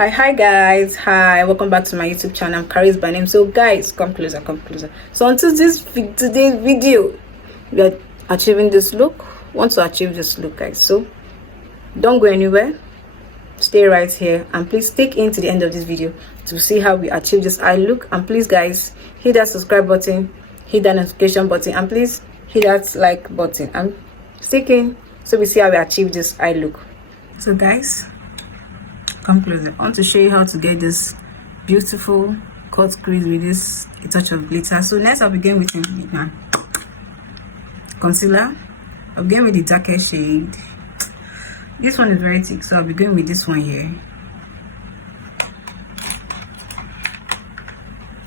Hi guys, hi, welcome back to my YouTube channel. I'm Karis by name. So guys, come closer. So until today's video, we are achieving this look. Want to achieve this look, guys, so don't go anywhere, stay right here, and please stick in to the end of this video to see how we achieve this eye look. And please guys, hit that subscribe button, hit that notification button, and please hit that like button and stick in so we see how we achieve this eye look. So guys, come closer. I want to show you how to get this beautiful cut crease with this a touch of glitter. So next I'll begin with concealer. I'll begin with the darker shade. This one is very thick, so I'll begin with this one here.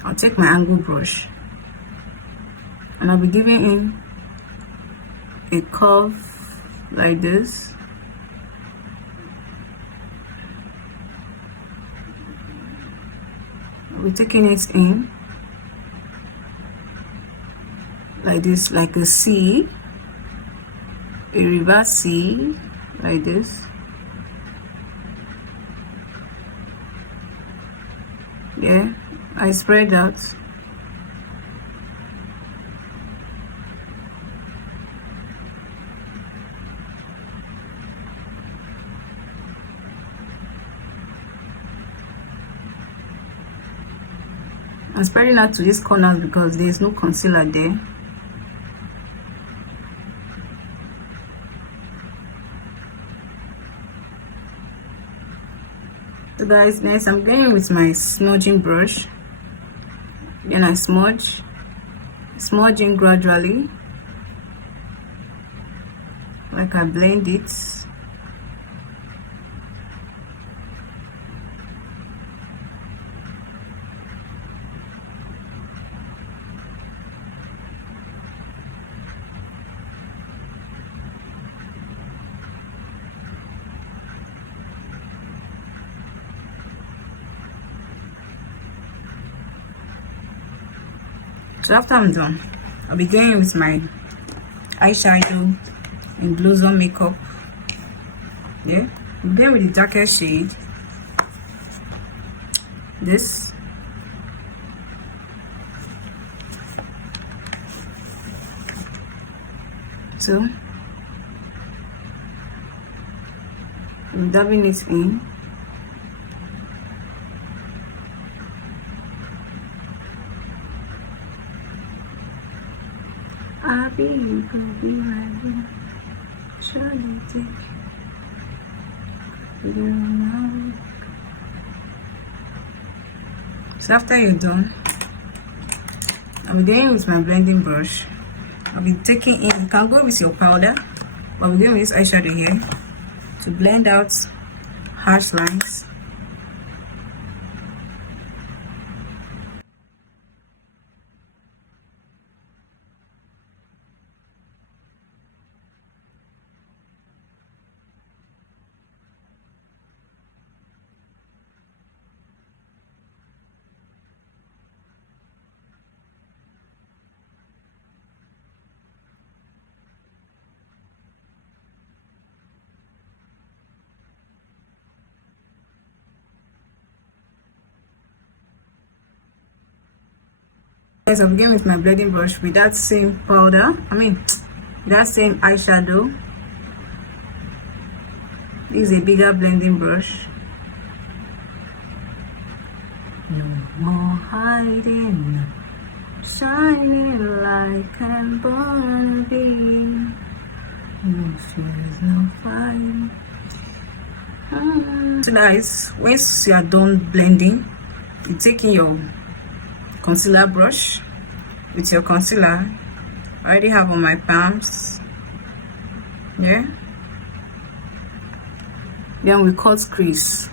I'll take my angle brush and I'll be giving in a curve like this. We're taking it in like this, like a C, a reverse C, like this. Yeah, I spread out. I'm spreading out to these corners because there is no concealer there. So guys, next I'm going with my smudging brush. Then I smudging gradually, like I blend it. So after I'm done, I'll be going with my eyeshadow and Blossom makeup. Yeah, I'm going with the darker shade. This. So I'm dabbing it in. I'll be right here. Surely take you now. So after you're done, I'll be going with my blending brush. I'll be taking in, you can go with your powder, but we're going with this eyeshadow here to blend out harsh lines. Guys, I'm beginning with my blending brush with that same powder. That same eyeshadow. This is a bigger blending brush. No more hiding, shining like an burning beam. No fears, no fire. So guys, once you are done blending, you're taking your concealer brush with your concealer I already have on my palms. Yeah, then we cut crease.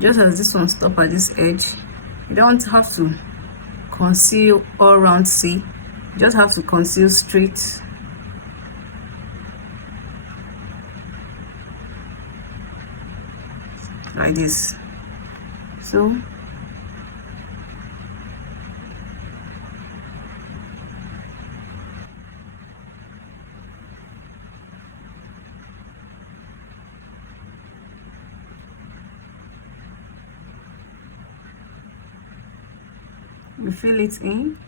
just as this one stop at this edge. You don't have to conceal all around. See, you just have to conceal straight like this. So we fill it in.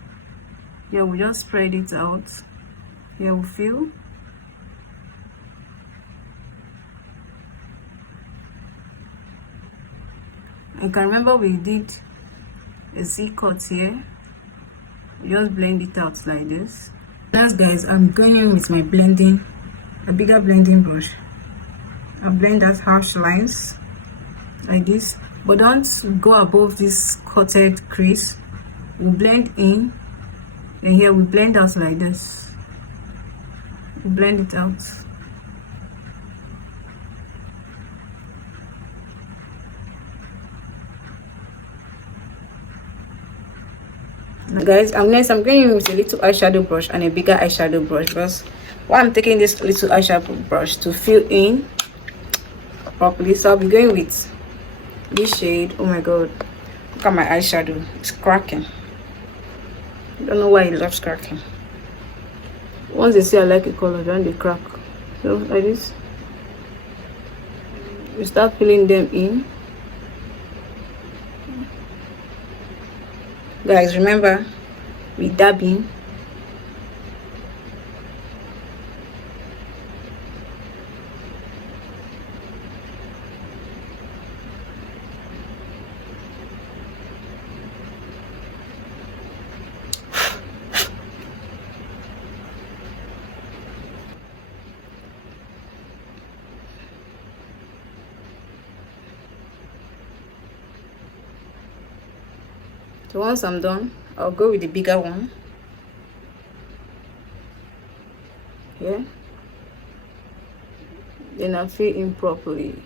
Here we just spread it out. Here we fill. I can remember we did a C-cut here. We just blend it out like this. Next, guys, I'm going in with my blending, a bigger blending brush. I blend that harsh lines like this, but don't go above this cutted crease. We blend in, and here we blend out like this. We blend it out. Guys, I'm going in with a little eyeshadow brush and a bigger eyeshadow brush, because why I'm taking this little eyeshadow brush to fill in properly. So I'll be going with this shade. Oh my god, look at my eyeshadow, it's cracking. I don't know why it loves cracking. Once they say I like a color, then they crack. So like this, we start filling them in. Guys, remember, we dabbing. So once I'm done, I'll go with the bigger one here. Then I'll fill in properly.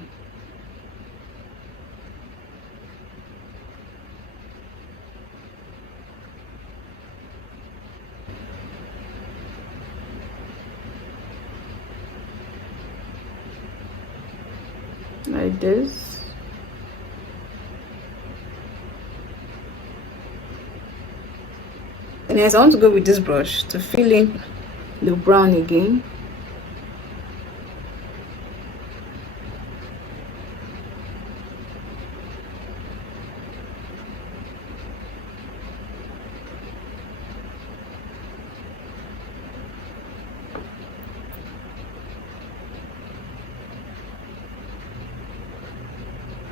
Like this. And yes, I want to go with this brush to fill in the brown again.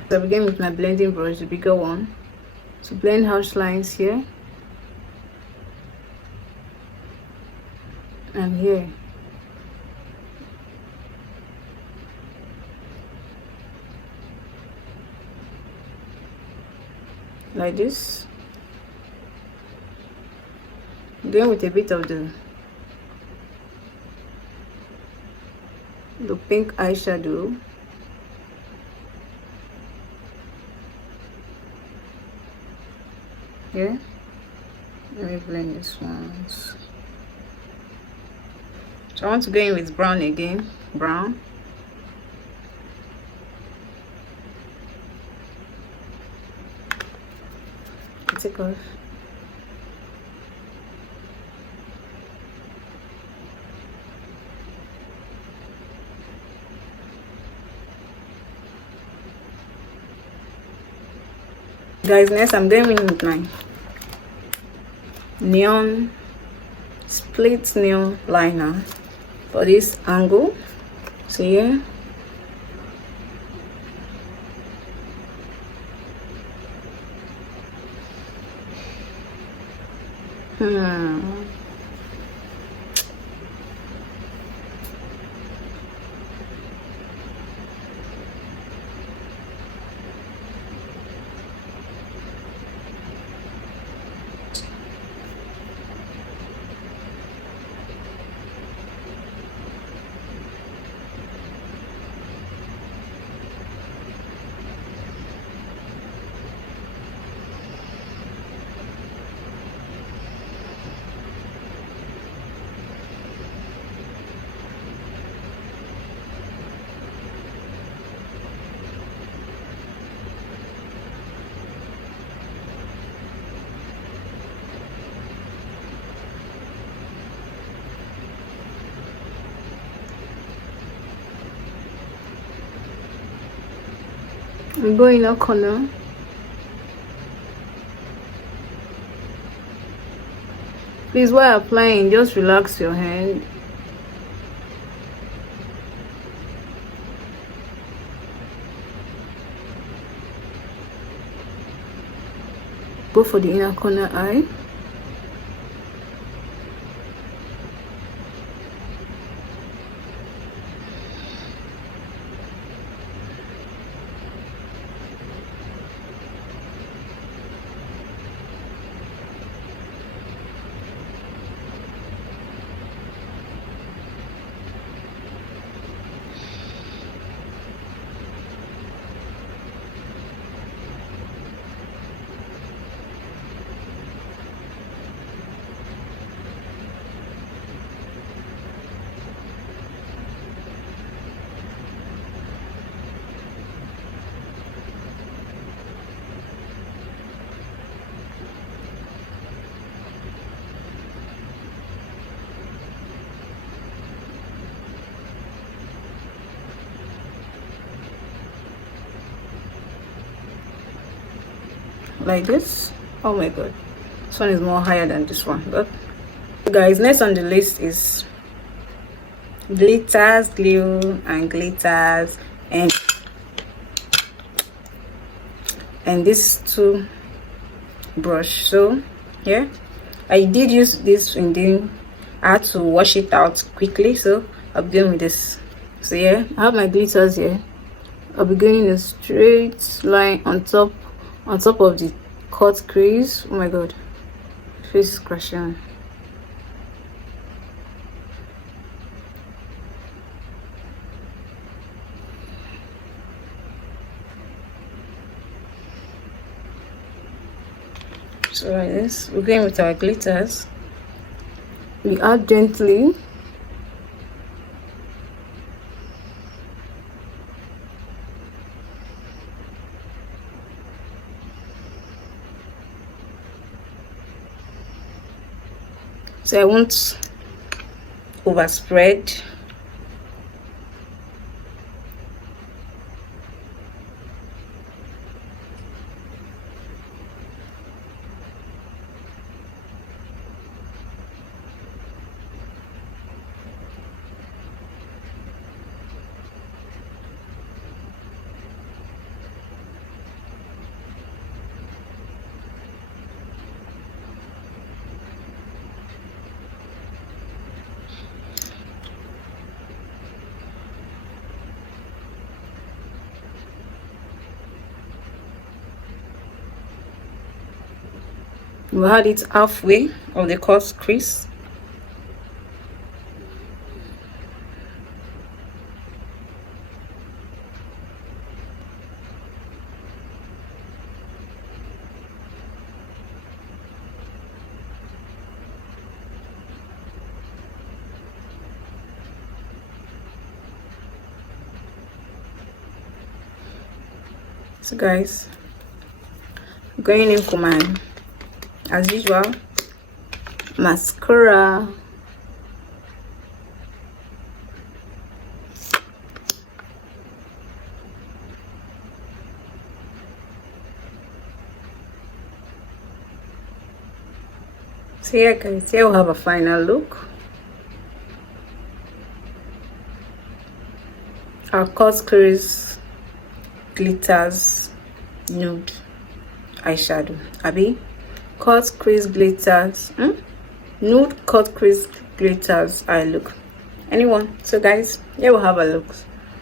So I begin with my blending brush, the bigger one, to blend harsh lines here and here. Like this. Going with a bit of the pink eyeshadow. Here. Let me blend this one. So I want to go in with brown again. Brown. Take off. Guys, next I'm going in with my neon split nail liner for this angle. So here, I'm going in a corner. Please, while applying, just relax your hand. Go for the inner corner eye. Like this. Oh my god, this one is more higher than this one. But guys, next on the list is glitters, glue and glitters, and this two brush. So yeah, I did use this and then I had to wash it out quickly, so I'll begin with this. So yeah, I have my glitters here. I'll be going a straight line on top of the cut crease. Oh my god, face is crashing. So like this, we're going with our glitters. We add gently. So I won't overspread. We had it halfway of the cut crease. So guys, going in for my, as usual, mascara. So here guys, here we have a final look. Our cut crease, glitters, nude eyeshadow. Abi, cut crease glitters, nude cut crease glitters eye look. Anyone? So guys, here we have a look.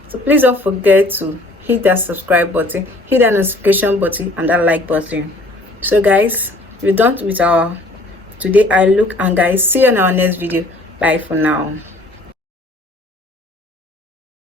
So please don't forget to hit that subscribe button, hit that notification button, and that like button. So guys, we're done with our today eye look, and guys, see you in our next video. Bye for now.